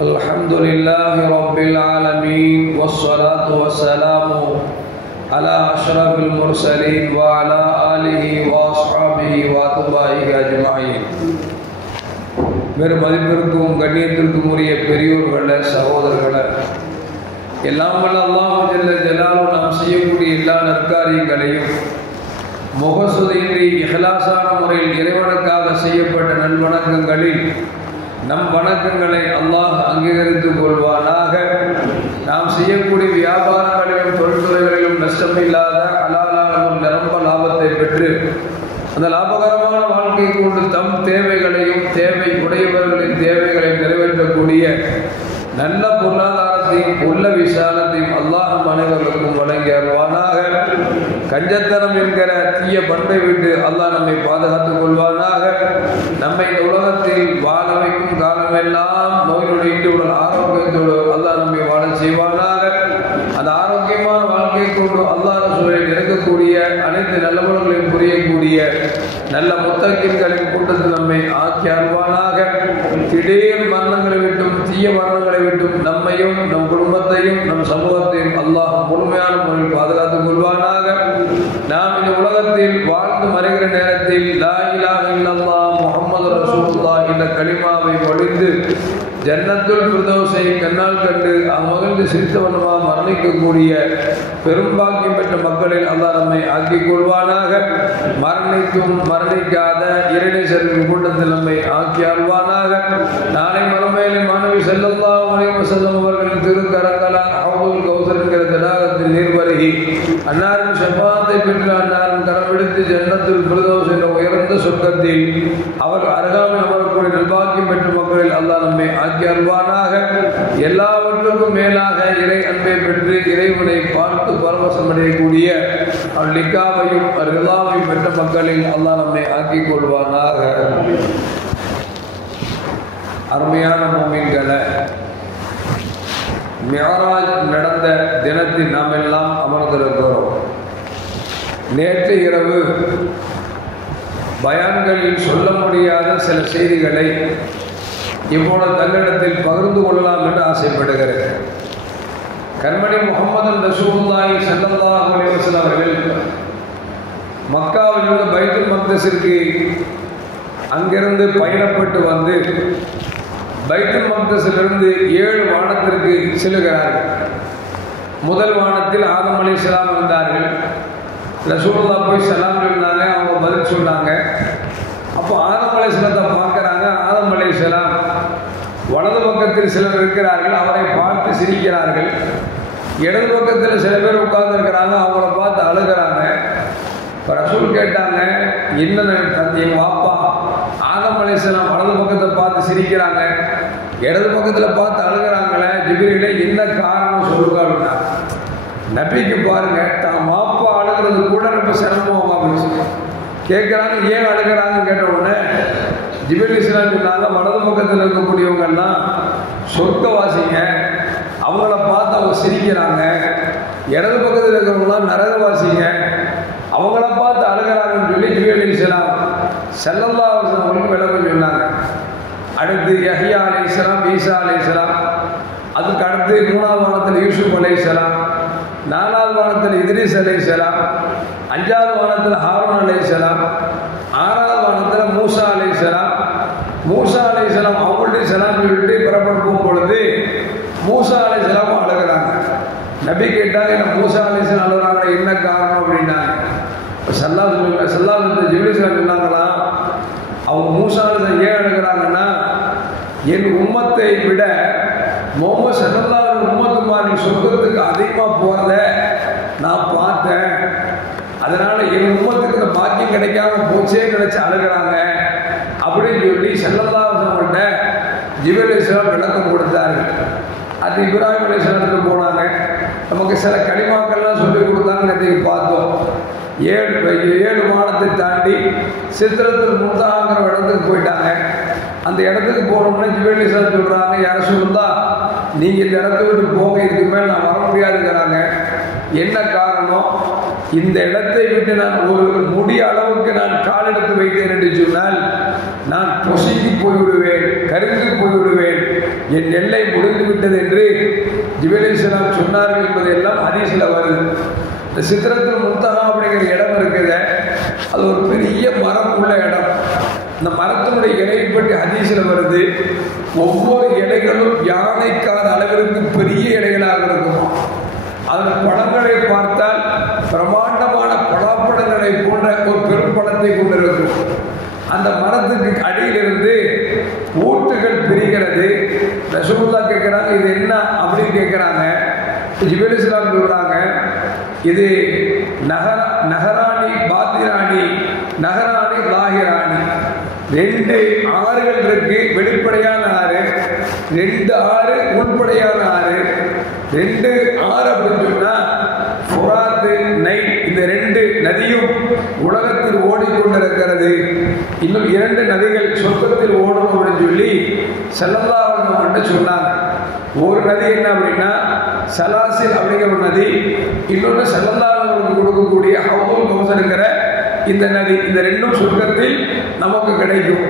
الحمد لله رب العالمين والصلاة والسلام على أشرف المرسلين وعلى آله وأصحابه وأتباعه أجمعين. மதிப்பிற்கும் கண்ணியத்திற்கும் உரிய பெரியோர்களே, சகோதரர்களே, எல்லாம் வல்ல அல்லாஹ் ஜல்ல ஜலாலுஹு நாம் செய்யக்கூடிய எல்லா நற்காரியங்களையும் முகசுதையின்றி இஹ்லாஸான முறையில் இறைவனுக்காக செய்யப்பட்ட நல்வணக்கங்களில் நம் வணக்கங்களை அல்லாஹ் அங்கீகரித்துக் கொள்வானாக. நாம் செய்யக்கூடிய வியாபாரங்களிலும் தொழில்துறைகளிலும் நஷ்டமில்லாத ஹலாலான நிரம்ப லாபத்தை பெற்று அந்த லாபகரமான வாழ்க்கையை கொண்டு தம் தேவைகளையும் தேவை உடையவர்களின் தேவைகளை நிறைவேற்றக்கூடிய நல்ல பொருளாதாரத்தையும் உள்ள விசாலத்தையும் அல்லாஹ் அனைவர்களுக்கும் வழங்கி அருள்வானாக. கஞ்சத்தனம் என்கிற தீய பண்பை விட்டு அல்லாஹ் நம்மை பாதுகாத்துக் கொள்வானாக. நம்மை இந்த உலகத்தில் வாழ வைக்கும் காலமெல்லாம் நோயினுடைய உடல் ஆரோக்கியத்தோடு அல்லாஹ் நம்மை வாழ செய்வானாக. அந்த ஆரோக்கியமான வாழ்க்கையை கொண்டு அல்லாஹ் ரசூலில் இருக்கக்கூடிய அனைத்து நல்லவர்களையும் புரியக்கூடிய நல்ல முத்தகின்களின் கூட்டத்தில் நம்மை ஆக்கி அருள்வானாக. திடீர் மரணங்களை விட்டும் தீய மரணங்களை விட்டும் நம்மையும் நம் குடும்பத்தையும் நம் சமூகத்தையும் அல்லாஹ் முழுமையான முறையில் பாதுகாத்துக் கொள்வானாக. நாம் இந்த உலகத்தில் வாழ்ந்து மறைகிற நேரத்தில் லா இலாஹ இல்லல்லாஹ் முஹம்மது ரசூலுல்லாஹ் என்ற கலிமாவை பொழிந்து ஜன்னத்துல் ஃபிர்தௌஸை கண்ணால் கண்டு அம்மகிழ்ந்து சிரித்தவனமாக மரணிக்கக்கூடிய பெரும்பாக்கியம் பெற்ற மக்களில் அல்லாஹ் நம்மை ஆக்கிக் கொள்வானாக. மரணிக்கும் மரணிக்காத இறைநேசரின் கூட்டத்தில் நம்மை ஆக்கி அருள்வானாக. நாளை மறுமையிலே மாணவி ஸல்லல்லாஹு அலைஹி வஸல்லம் அவர்களின் திருக்கரங்களால் ஹவ்துல் கௌசர் என்கிற தடாகத்தில் நீர் பருகி அன்னாரின் ஷஃபாஅத்தை பெற்று அன்னாரின் கரம்பிடித்து ஜன்னத்துல் ஃபிர்தௌஸ் என்ற உயர்ந்த சொர்க்கத்தில் அவர் அருகாமையில் அமரக்கூடிய நல்பாக்கியம் பெற்ற மக்களில் அல்லாஹ் நம்மை ஆக்கி அருள்வானாக. எல்லாவற்றுக்கும் மேலாக இறை அன்பை பெற்று இறைவனை பார்த்து பரவசம் அடையக்கூடிய லிக்காவையும் ரிலாவையும் பெற்ற மக்களில் அல்லாஹ் நம்மை ஆக்கிக் கொள்வானாக. அருமையான முஃமின்களே, மிஅராஜ் நடந்த தினத்தில் நாம் எல்லாம் அமர்ந்திருக்கிறோம். நேற்று இரவு பயான்களில் சொல்ல முடியாத சில செய்திகளை இப்பொழுது தங்களிடத்தில் பகிர்ந்து கொள்ளலாம் என்று ஆசைப்படுகிறேன். கண்மணி முஹம்மது ரசூலுல்லாஹி ஸல்லல்லாஹு அலைஹி வஸல்லம் அவர்கள் மக்காவிலிருந்து பைத்துல் மக்தஸிற்கு அங்கிருந்து பயணப்பட்டு வந்து பைத்துல் மக்தஸிலிருந்து 7 வானத்திற்கு செல்கிறார்கள். முதல் வானத்தில் ஆதம் அலைஹிஸ்ஸலாம் இருந்தார்கள். ரசூலுல்லாஹ் போய் சலாம் சொன்னாங்க, அவங்க பதில் சொன்னாங்க. அப்போ ஆதம் அலைஹிஸ்ஸலாத்தை பார்க்குறாங்க. ஆதம் அலைஹிஸ்ஸலாம் வலது பக்கத்தில் சிலர் இருக்கிறார்கள், அவரை பார்த்து சிரிக்கிறார்கள். இடது பக்கத்தில் சில பேர் உட்கார்ந்து இருக்கிறாங்க, அவங்கள பார்த்து அழுகிறாங்க. இப்போ ரசூல் கேட்டாங்க, என்ன என் வாப்பா ஆதம் அலைஹிஸ்ஸலாம் வலது பக்கத்தை பார்த்து சிரிக்கிறாங்க, இடது பக்கத்தில் பார்த்து அழுகிறாங்களே, ஜிப்ரீலே என்ன காரணம் சொல்லுங்க. நபிக்கு பாருங்க, தான் வாப்பா அழுகிறது கூட ரொம்ப சிரமம் அப்படின்னு சொல்லி கேட்குறாங்க. ஏன் அழுகிறாங்கன்னு கேட்ட உடனே ஜிப்ரீல் அலைஹிஸ்ஸலாம் சொன்னாங்க, வலது பக்கத்தில் இருக்கக்கூடியவங்கெல்லாம் சொர்க்கவாசிங்க, அவங்கள பார்த்து அவங்க சிரிக்கிறாங்க. இடது பக்கத்தில் இருக்கிறவங்களாம் நரகவாசிங்க, அவங்கள பார்த்து அழுகிறாங்கன்னு சொல்லி ஜிப்ரீல் அலைஹிஸ்ஸலாம் ஸல்லல்லாஹு அலைஹி வஸல்லம் அவங்களுக்கு விளக்கம் சொன்னாங்க. அடுத்து யஹ்யா அலைஹிஸ்ஸலாம், ஈசா அலைஹிஸ்ஸலாம், அதுக்கு அடுத்து 3வது வானத்தில் யூசுப் அலைஹிஸ்ஸலாம், 4வது வானத்தில் இத்ரீஸ் அலைஹிஸ்ஸலாம், 5வது வானத்தில் ஹாரூன் அலைஹிஸ்ஸலாம், 6வது வானத்தில் மூசா அலைஹிஸ்ஸலாம். மூசா அலைஹிஸ்ஸலாம் அவங்கள்ட்ட சலாம் சொல்லிட்டு புறப்படும் பொழுது மூசா அலைஹிஸ்ஸலாம் அழுகிறாங்க. நபி கேட்டாங்க, என்ன மூசா அலைஹிஸ்ஸலாம் அழுகிறாங்க, என்ன காரணம் அப்படின்னாங்க. சல்லாஹ் ஜிப்ரீல் சொன்னாங்களா, அவங்க மூசா அலைஹிஸ்ஸலாம் ஏன் அழுகிறாங்கன்னா, என் உம்மத்தை விட முஹம்மது ஸல்லல்லாஹு அலைஹி வஸல்லம் உம்மத்துமாரி சொர்க்கத்துக்கு அதிகமாக போகிறத நான் பார்த்தேன். அதனால என் உம்மத்துக்கு இந்த பாக்கியம் கிடைக்காம போச்சே நினைச்சு அழுகிறாங்க அப்படின்னு சொல்லி ஸல்லல்லாஹு அலைஹி வஸல்லம் ஜிப்ரீல் அலைஹிஸ்ஸலாம் விளக்கம் கொடுத்தார்கள். அது இப்ராஹிம் அலைஹிஸ்ஸலாத்துக்கு போனாங்க. நமக்கு சில கலிமாக்கள்லாம் சொல்லி கொடுத்தாங்க, பார்த்தோம். 7 வானத்தை தாண்டி சித்ரத்துல் முன்தஹாங்கிற இடத்துக்கு போயிட்டாங்க. அந்த இடத்துக்கு போனோம்னா ஜிப்ரீல் அலைஹிஸ்ஸலாம் சொல்கிறாங்க, யா ரசூலுல்லாஹ் நீங்கள் இந்த இடத்த விட்டு போக, இதுக்கு மேல் நான் வர முடியாதுங்கிறாங்க. என்ன காரணம்? இந்த இடத்தை விட்டு நான் ஒரு முடிய அளவுக்கு நான் காலெடுத்து வைத்தேன் என்று சொன்னால் நான் பொசுங்கி போய்விடுவேன், கருங்கி போய்விடுவேன். என் எல்லை முடிந்து விட்டது என்று ஜிப்ரீல் அலைஹிஸ்ஸலாம் சொன்னார்கள் என்பது எல்லாம் ஹதீஸில் வருது. இந்த சித்ரத்துல் முன்தஹா அப்படிங்கிற இடம் இருக்குது, அது ஒரு பெரிய மரம் உள்ள இடம். இந்த மரத்தினுடைய இலையை பற்றி ஹதீஸில் வருது, ஒவ்வொரு இலைகளும் யானைக்கான அளவிற்கு பெரிய இலைகளாக இருக்கும். அதன் பழங்களை பார்த்தால் பிரமாண்டமான பலாப்பழங்களை போன்ற ஒரு பெரும் பழத்தை கொண்டிருக்கும். அந்த மரத்துக்கு அடியிலிருந்து ஊட்டுகள் பிரிகிறது. ரசூலுல்லாஹ் கேட்குறாங்க, இது என்ன அப்படின்னு கேட்குறாங்க. ஜிப்ரீல் அலைஹிஸ்ஸலாம் சொல்கிறாங்க, இது நகராணி பாத்திராணி நகராணி லாஹிராணி, 2 ஆறுகள் இருக்கு, வெளிப்படையான ஆறு, 2 ஆறு உள்படையான ஆறு. 2 ஆறு அப்படின்னு சொன்னா ஃபுராத்து, நைல், இந்த 2 நதியும் உலகத்தில் ஓடிக்கொண்டிருக்கிறது. இன்னும் 2 நதிகள் சொர்க்கத்தில் ஓடும் அப்படின்னு சொல்லி ஸல்லல்லாஹு அலைஹி வஸல்லம் சொன்னாங்க. ஒரு நதி என்ன அப்படின்னா சலாசில் அப்படிங்கிற ஒரு நதி, இன்னொன்று ஸல்லல்லாஹு அலைஹி வஸல்லம் கொடுக்கக்கூடிய ஹவுதுல் கௌசர்ங்கிற இந்த நதி. இந்த 2ம் சொர்க்கத்தில் நமக்கு கிடைக்கும்.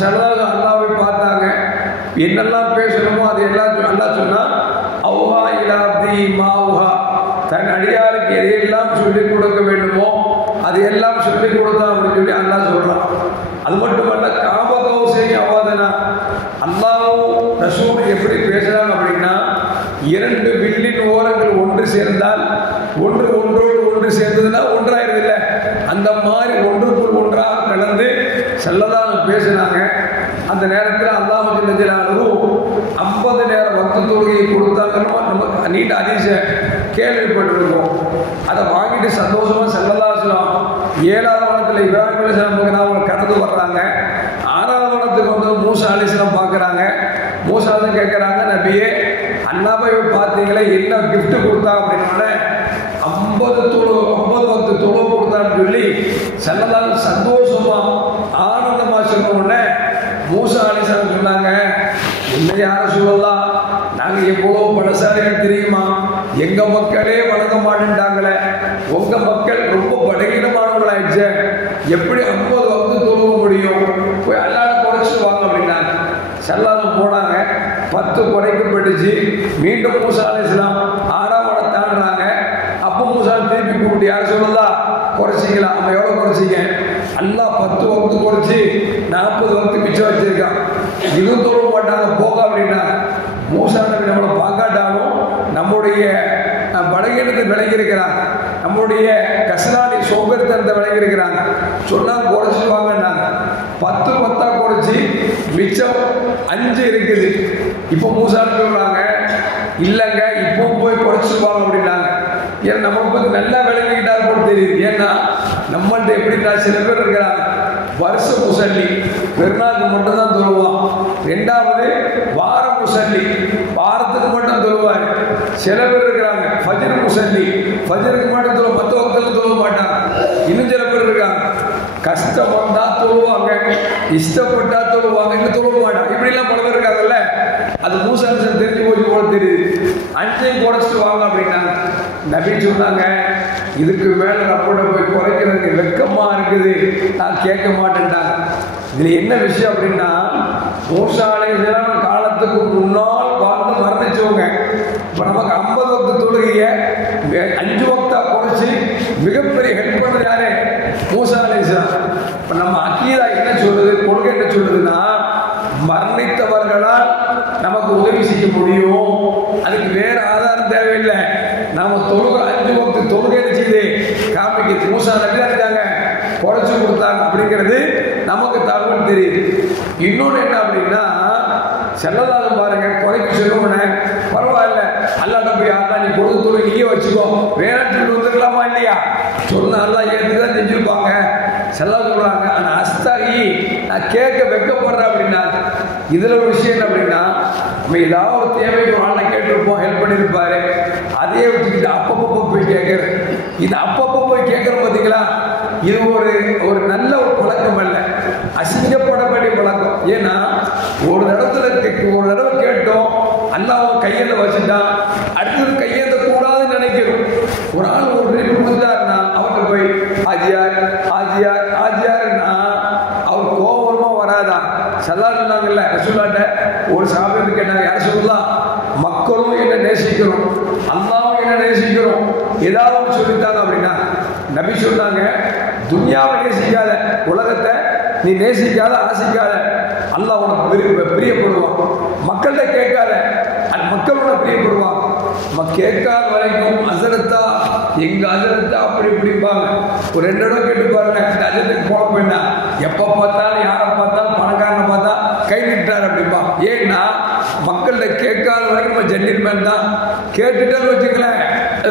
ஸல்லல்லாஹு அல்லாஹ்வை பார்த்தாங்க, என்னெல்லாம் பேசணுமோ அது எல்லாம் அல்லாஹ் சொன்னா அவுஹா இலா அப்தி மா அவுஹா, தன் அடியாருக்கு எதையெல்லாம் சொல்லிக் கொடுக்க வேண்டுமோ அது எல்லாம் சொல்லிக் கொடுத்தான் அப்படின்னு சொல்லி அல்லாஹ் சொல்றான். அது மட்டுமல்ல, காப கௌசை அவாதனா, அல்லாஹ்வும் ரசூல் எப்படி பேசுறாங்க அப்படின்னா 2 வில்லின் ஓரங்கள் ஒன்று சேர்ந்தால் ஒன்று ஒன்றோடு ஒன்று சேர்ந்ததுன்னா ஒன்றாயிருது இல்லை, அந்த மாதிரி ஒன்றுக்குள் ஒன்றாக கலந்து ஸல்லல்லாஹு பேசினாங்க. அந்த நேரத்தில் அல்லாஹ் ஜல்ல ஜலாலுஹு 50 நேர வக்து தொழுகையை கொடுத்தாங்கன்னா நம்ம நீண்ட ஹதீஸ கேள்விப்பட்டிருக்கோம். அதை வாங்கிட்டு சந்தோஷமா ஸல்லல்லாஹு அலைஹி வஸல்லம் 7ஆவது வானத்தில் இப்ராஹிம் அலைஹிஸ்ஸலாம் அவங்க கடந்து வர்றாங்க. 6ஆவது வானத்துக்கு வந்து மூசா அலைஹிஸ்ஸலாம் பார்க்குறாங்க. மூசா தான் கேட்குறாங்க, நபியே அல்லாஹ்வை பார்த்தீங்களே, என்ன கிஃப்ட் கொடுத்தா அப்படின்னோடனே 50 வக்து தொழுகை கொடுத்தான்னு சொல்லி ஸல்லல்லாஹு சந்தோஷமா ஆனந்தமா சொன்ன உடனே மூசா அலைஹிஸ்ஸலாம் சொன்னாங்க, என்ன யா ரசூலல்லாஹ், நாங்கள் எவ்வளோ பலசாலிகள் தெரியுமா, எங்க மக்களே வணங்க மாட்டேன்ட்டாங்களே, உங்க மக்கள் ரொம்ப பலகீனமானவங்களாயிடுச்சு, எப்படி 50 வக்து தொழுக முடியும், போய் அல்லாஹ்வை குறைச்சு வாங்க அப்படின்னாங்க. ஸல்லல்லாஹு போனாங்க, 10 குறைக்கப்பட்டுச்சு. மீண்டும் மூசா அலைஹிஸ்ஸலாம் 6ஆம் வானம் தாண்டுறாங்க. அப்போ மூசா திருப்பி கூப்பிட்டு, யார் சொல்லலாம் குறைச்சிங்களா, நம்ம எவ்வளோ குறைச்சிங்க, அல்லாஹ் 10 வக்து குறைச்சி 40 வக்து மிச்சம் வச்சிருக்கான், இதுவும் தொழுக மாட்டாங்க போக அப்படின்னா. மூசா நபி நம்மளை பார்க்காட்டாலும் நம்முடைய பலகீனத்தை விலகி இருக்கிறாங்க, நம்முடைய கசலானி சோகத்தனத்தை விலகி இருக்கிறாங்க. சொன்னால் குறைச்சி வாங்கினாங்க. 10 குறைச்சி மிச்சம் 5 இருக்குது. இப்போ மூசா சொல்றாங்க, இல்லைங்க இப்போ போய் குறைச்சி வாங்க அப்படின்னாங்க. ஏன்னா நம்ம பற்றி நல்லா விளங்கிக்கிட்டால் போல தெரியுது. ஏன்னா நம்மள்ட்ட எப்படின்னா சில பேர் இருக்கிறாங்க, வருஷ முசல்லி, பெருநாளுக்கு மட்டும் தான் தொழுவான். 2வது வார முசல்லி, வாரத்துக்கு மட்டும் தொழுவார். சில பேர் இருக்கிறாங்க ஃபஜ்ர் முசல்லி, ஃபஜ்ருக்கு மட்டும் தொழுவ, 10 வக்தில் தொழுவ மாட்டாங்க. இன்னும் சில பேர் இருக்காங்க, கஷ்டம் வந்தா தொழுவாங்க, இஷ்டப்பட்டா தொழுவாங்க, இன்னும் தொழுவ மாட்டாங்க. இப்படிலாம் பல பேர் இருக்காங்கல்ல, அது மூசா அலைஹிஸ்ஸலாம் தெரிஞ்சு போய் போல தெரியுது. 5ஐயும் குறைச்சிட்டு வாங்க அப்படின்னாங்க. நபி சொன்னாங்க, இதுக்கு மேலே நம்மளோட போய் குறைக்கிறதுக்கு வெக்கமா இருக்குது, நான் கேட்க மாட்டேன்ட்டாங்க. இதுல என்ன விஷயம் அப்படின்னா, மூசா அலைஹிஸ்ஸலாம் காலத்துக்கு முன்னால் வாழ்ந்து மரணிச்சவங்க. இப்போ நமக்கு 50 வக்து தொழுகையை 5 வக்தா குறைச்சி மிகப்பெரிய ஹெல்ப் பண்ணது யாரு, மூசா அலைஹிஸ்ஸலாம். இப்போ நம்ம அக்கீதா என்ன சொல்லுது, கொள்கை என்ன சொல்லுதுன்னா, மரணித்தவர்களால் நமக்கு உதவி செய்ய முடியும், அதுக்கு வேற ஆதாரம் தேவையில்லை. நாம தொழுகை 5 வக்து தொழுகை செய்து காமிக்கு மூசா நபி இருக்காங்க, குறைச்சு கொடுத்தாங்க அப்படிங்கிறது நமக்கு தகவல் தெரியுது. இன்னொன்று என்ன அப்படின்னா, ஸல்லல்லாஹு பாருங்க குறைக்கு சொல்லுவோம்னே, பரவாயில்ல அல்லாஹ் நபி யாரா நீ பொழுது தொழுகை நீயே வச்சுக்கோ, வேணாட்டு வந்துக்கலாமா இல்லையா, சொன்ன அல்லாஹ் ஏற்றுதான் செஞ்சிருப்பாங்க. ஸல்லல்லாஹு சொல்றாங்க, அந்த அஸ்தாகி நான் கேட்க வெட்கப்படுறேன் அப்படின்னா. இதுல ஒரு விஷயம் என்ன அப்படின்னா, நம்ம ஏதாவது ஒரு தேவைக்கு ஒரு ஆளை கேட்டிருப்போம், ஹெல்ப் பண்ணியிருப்பாரு, அதையே வச்சுக்கிட்டு அப்பப்போ போய் கேட்கறது. இது அப்பப்போ போய் கேட்கற பார்த்தீங்களா, இது ஒரு நல்ல ஒரு பழக்கம் அல்ல, அசிங்கப்பட வேண்டிய பழக்கம். ஏன்னா ஒரு தடவை கேட்டோம், அல்லாஹ் கையெழுத வச்சுட்டான், அடுத்தது கையெழுத கூடாதுன்னு நினைக்கிறோம். ஒரு ஆள் ஒரு ட்ரிப் கொடுத்தாருன்னா அவர்கிட்ட போய் ஆஜியார் ஆஜியார் ஆஜியார்னா அவர் கோபமா வராதா. ஸல்லல்லாஹு சொன்னாங்கல்ல, ரசூலுல்லாஹ்ட்ட ஒரு சஹாபி கேட்டாங்க, ஏதாவது சொல்லித்தாங்க அப்படின்னா நபி சொன்னாங்க, துன்யாவை நேசிக்காத, உலகத்தை நீ நேசிக்காத, ஆசிக்காத, அல்லாஹ் உனக்கு பிரியப்படுவான். மக்கள்கிட்ட கேட்காத, மக்களோட பிரியப்படுவான். கேட்காத வரைக்கும் அசரத்தா எங்க அசரத்தா அப்படி இப்படிப்பாங்க. ஒரு 2 இடம் கேட்டு பாருங்க, இந்த அஜத்துக்கு போக போயிட்டா எப்ப பார்த்தாலும் யாரை பார்த்தாலும் பணக்காரனை பார்த்தா கை நிட்டார் அப்படிப்பா. ஏன்னா மக்கள்கிட்ட கேட்காத வரைக்கும் நம்ம ஜென்டில்மேன் தான். கேட்டுட்டான்னு வச்சுக்கலேன்,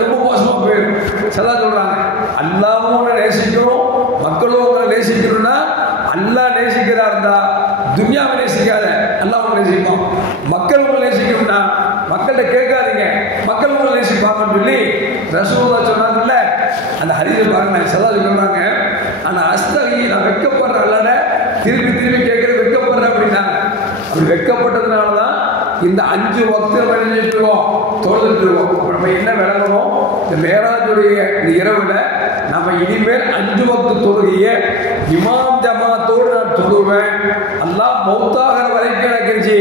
ரொம்ப மோசமா போயிடும். சதா சொல்றாங்க, அல்லாவும் உங்களை நேசிக்கணும், மக்களும் உங்களை நேசிக்கணும்னா, அல்லாஹ் நேசிக்கிறதா இருந்தா துன்யாவை நேசிக்காத, அல்லாஹ் உங்களை நேசிப்போம். மக்கள் உங்களை நேசிக்கணும்னா மக்கள்கிட்ட கேட்காதீங்க, மக்கள் உங்களை நேசிப்பாங்கன்னு சொல்லி ரசூலுல்லாஹ் சொன்னாங்கல்ல. அந்த ஹதீஸை பாருங்க, சதா சொல்றாங்க, ஆனா அஸ்தகி நான் வெட்கப்படுறேன், அல்ல திருப்பி திருப்பி கேட்கறது வெட்கப்படுறேன் அப்படின்னா, அப்படி வெட்கப்பட்டதுனாலதான் இந்த 5 வக்து பண்ணிட்டுருவோம், தொழுதுட்டு இருக்கோம். நம்ம என்ன விளங்கணும், இந்த மேராஜுடைய இந்த இரவுல நம்ம இனிமேல் 5 வக்து தொழுகைய இமாம் ஜமாத்தோடு நான் தொழுவேன். அல்லாஹ் மௌத்தாகிற வரைக்கும் எனக்கு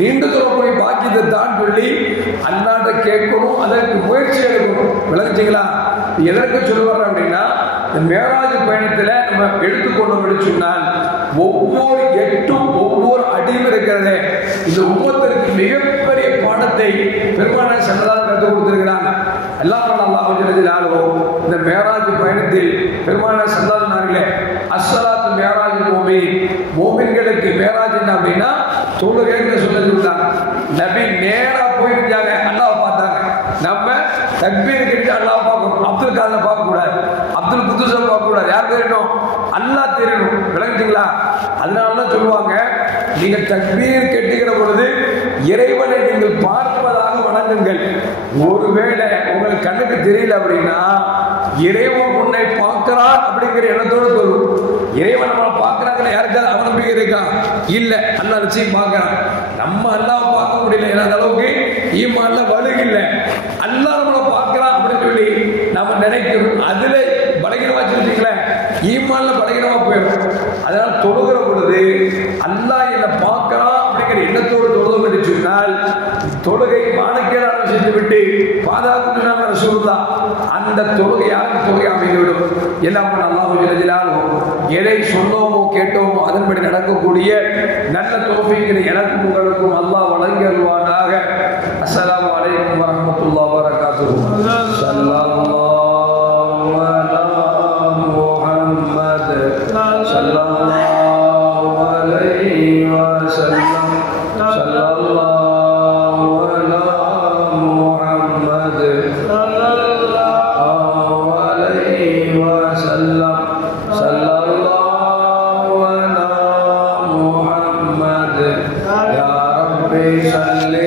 நீண்டு தொழக்கூடிய பாக்கியத்தை தான் சொல்லி அல்லாட்ட கேட்கணும், அதற்கு முயற்சி எடுக்கணும். விளங்குச்சிங்களா? எதற்கு சொல்லுவார் அப்படின்னா, இந்த மேராஜ் பயணத்துல நம்ம எடுத்துக்கொண்டோம் சொன்னால், ஒவ்வொரு எட்டும் ஒவ்வொரு அடியும் இருக்கிறது. இந்த உம்மத்திற்கு மிகப்பெரிய பாடத்தை பெருமானார் ஸல்லல்லாஹு அலைஹி வஸல்லம் கற்றுக் கொடுத்திருக்கிறாங்க. இந்த மேராஜ் பயணத்தில் பெருமானார் ஸல்லல்லாஹு அலைஹி வஸல்லம் அஸ்ஸலாத்து மேராஜ் மூமின், மூமின்களுக்கு மேராஜ் என்ன அப்படின்னா தொழுகைன்னு சொல்லிருக்காங்க. நபி நேரா போயிருந்தாங்க, அல்லாஹ் பார்த்தாங்க. நம்ம தக்பீர் கட்டி அல்லாஹ் பார்க்கணும், அப்துல் காதரை பார்க்க கூடாது, அப்துல் குதுஸை பார்க்க கூடாது. யார் தெரியணும்? அல்லாஹ் தெரியணும். விளங்குங்களா? அதனாலதான் சொல்லுவாங்க, நீங்க தக்பீர் கட்டுகிற பொழுது இறைவனை நீங்கள் பார்ப்பதாக வணங்குங்கள். ஒருவேளை உங்களுக்கு கண்ணுக்கு தெரியல அப்படின்னா, இறைவன் உன்னை பார்க்கிறான் அப்படிங்கிற எண்ணத்தோடு சொல்லும். இறைவன் நம்மளை பார்க்கிறாங்க, யாருக்காவது அவநம்பிக்கை இருக்கா? இல்ல, அல்லாஹ் நிச்சயம் பார்க்கிறான். நம்ம அல்லாஹ் பார்க்க முடியல, அந்த அளவுக்கு ஈமான்ல வலு இல்லை. அல்லாஹ் நம்மளை பார்க்கிறான் அப்படின்னு சொல்லி நம்ம நினைக்கிறோம். அதுல பலகீனமா வச்சுக்கிட்டீங்களேன், ஈமான்ல பலகீனமா போயிடும். அதனால தொழுகிற பொழுது அல்லாஹ் என்னை பார்க்கிறான் அப்படிங்கிற எண்ணத்தோடு தொழுதோம் என்று சொன்னால், தொழுகை மானக்கேடான செஞ்சு விட்டு பாதுகாப்பு ரசூலுல்லாஹ் அந்த தொழுகையாக தொழுகை அமைந்துவிடும். எல்லாம் அல்லாஹ் எதை சொன்னோமோ கேட்டோமோ அதன்படி நடக்கக்கூடிய நல்ல தௌஃபீக்கினை எனக்கும் உங்களுக்கும் அல்லாஹ் வழங்கி அருள்வானாக. அஸ்ஸலாமு அலைக்கும் வரஹ்மத்துல்லாஹி வபரகாத்துஹு. ஸல்லல்லாஹு அலா முஹம்மத் ஸல்லல்லாஹு அலைஹி வஸல்லம். ஸல்லல்லாஹு அலா முஹம்மத் ஸல்லல்லாஹு அலைஹி வஸல்லம். ஸல்லல்லாஹு அலா முஹம்மத். யா ரப்பி ஸல்லி